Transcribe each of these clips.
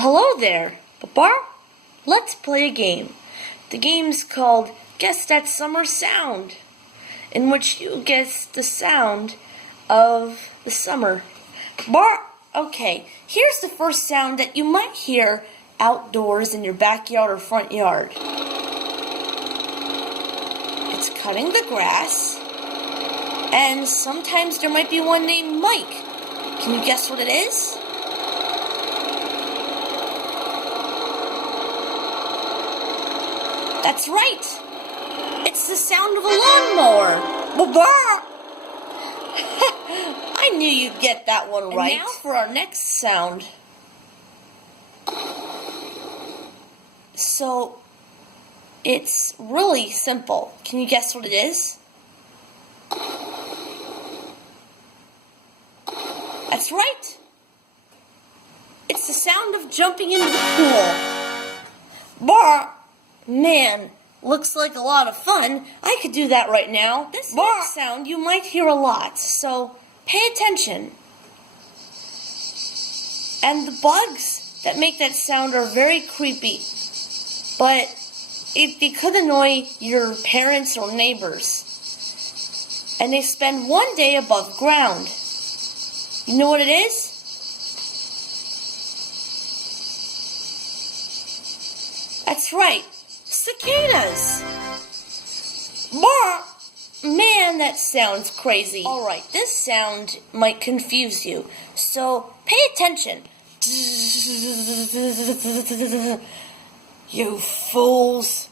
Well, hello there, Boohbah. Let's play a game. The game's called Guess That Summer Sound, in which you guess the sound of the summer. Okay, here's the first sound that you might hear outdoors in your backyard or front yard. It's cutting the grass, and sometimes there might be one named Mike. Can you guess what it is? That's right! It's the sound of a lawnmower! Boohbah! I knew you'd get that one right. And now for our next sound. So, it's really simple. Can you guess what it is? That's right! It's the sound of jumping into the pool. Man, looks like a lot of fun. I could do that right now. This next sound you might hear a lot, so pay attention. And the bugs that make that sound are very creepy, but they could annoy your parents or neighbors. And they spend one day above ground. You know what it is? That's right. Cicadas! Man, that sounds crazy. Alright, this sound might confuse you, so pay attention. You fools.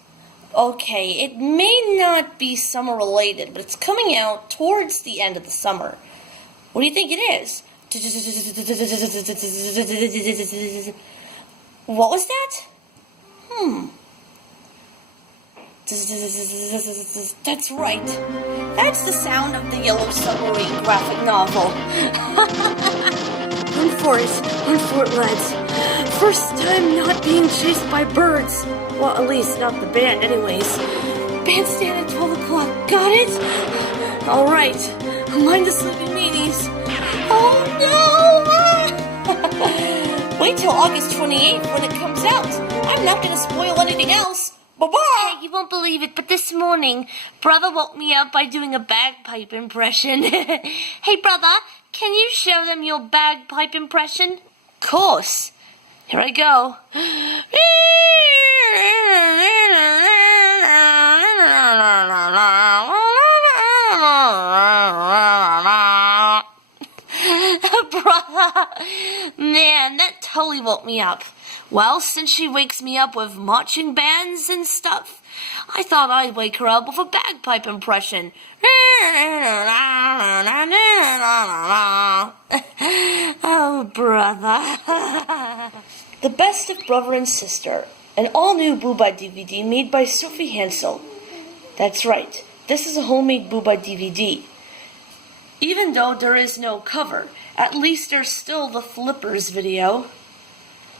Okay, it may not be summer related, but it's coming out towards the end of the summer. What do you think it is? What was that? That's right. That's the sound of the Yellow Submarine graphic novel. Run for it, lads. First time not being chased by birds. Well, at least not the band anyways. Bandstand at 12 o'clock, got it? Alright, mind the sleeping meanies. Oh no! Wait till August 28th when it comes out. I'm not gonna spoil anything else. Boohbah! Hey, you won't believe it, but this morning, brother woke me up by doing a bagpipe impression. Hey, brother, can you show them your bagpipe impression? Course. Here I go. Brother, man, that totally woke me up. Well, since she wakes me up with marching bands and stuff, I thought I'd wake her up with a bagpipe impression. Oh, brother. The Best of Brother and Sister, an all-new Boohbah DVD made by Sophie Hansel. That's right, this is a homemade Boohbah DVD. Even though there is no cover, at least there's still the flippers video.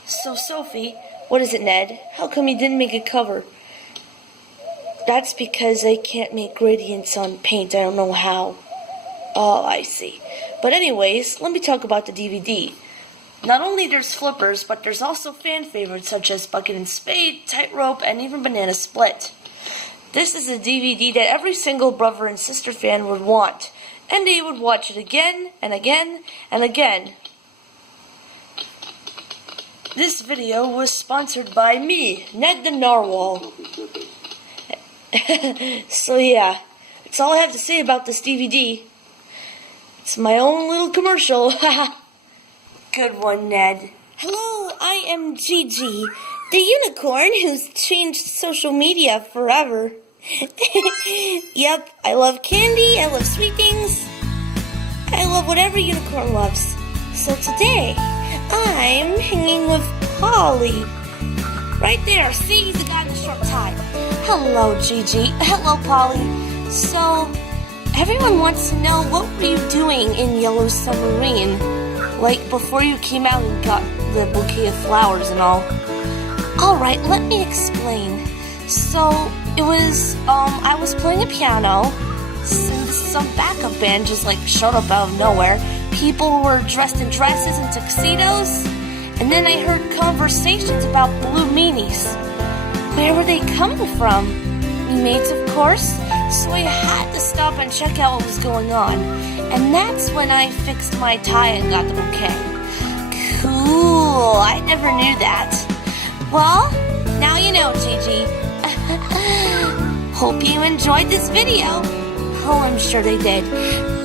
So, Sophie, what is it, Ned? How come you didn't make a cover? That's because I can't make gradients on paint. I don't know how. Oh, I see. But anyways, let me talk about the DVD. Not only there's flippers, but there's also fan favorites such as Bucket and Spade, Tightrope, and even Banana Split. This is a DVD that every single brother and sister fan would want, and they would watch it again and again and again. This video was sponsored by me, Ned the Narwhal. So yeah, that's all I have to say about this DVD. It's my own little commercial. Good one, Ned. Hello, I am Gigi, the unicorn who's changed social media forever. Yep, I love candy, I love sweet things. I love whatever unicorn loves. So today, I'm hanging with Paulie. Right there, see the guy in the short tie. Hello, Gigi. Hello, Paulie. So, everyone wants to know what were you doing in Yellow Submarine? Like before you came out and got the bouquet of flowers and all. Alright, let me explain. So, it was, I was playing a piano. Some backup band just like showed up out of nowhere. People were dressed in dresses and tuxedos. And then I heard conversations about blue meanies. Where were they coming from? Me mates, of course. So I had to stop and check out what was going on. And that's when I fixed my tie and got the bouquet. Cool, I never knew that. Well, now you know, Gigi. Hope you enjoyed this video. Oh, I'm sure they did.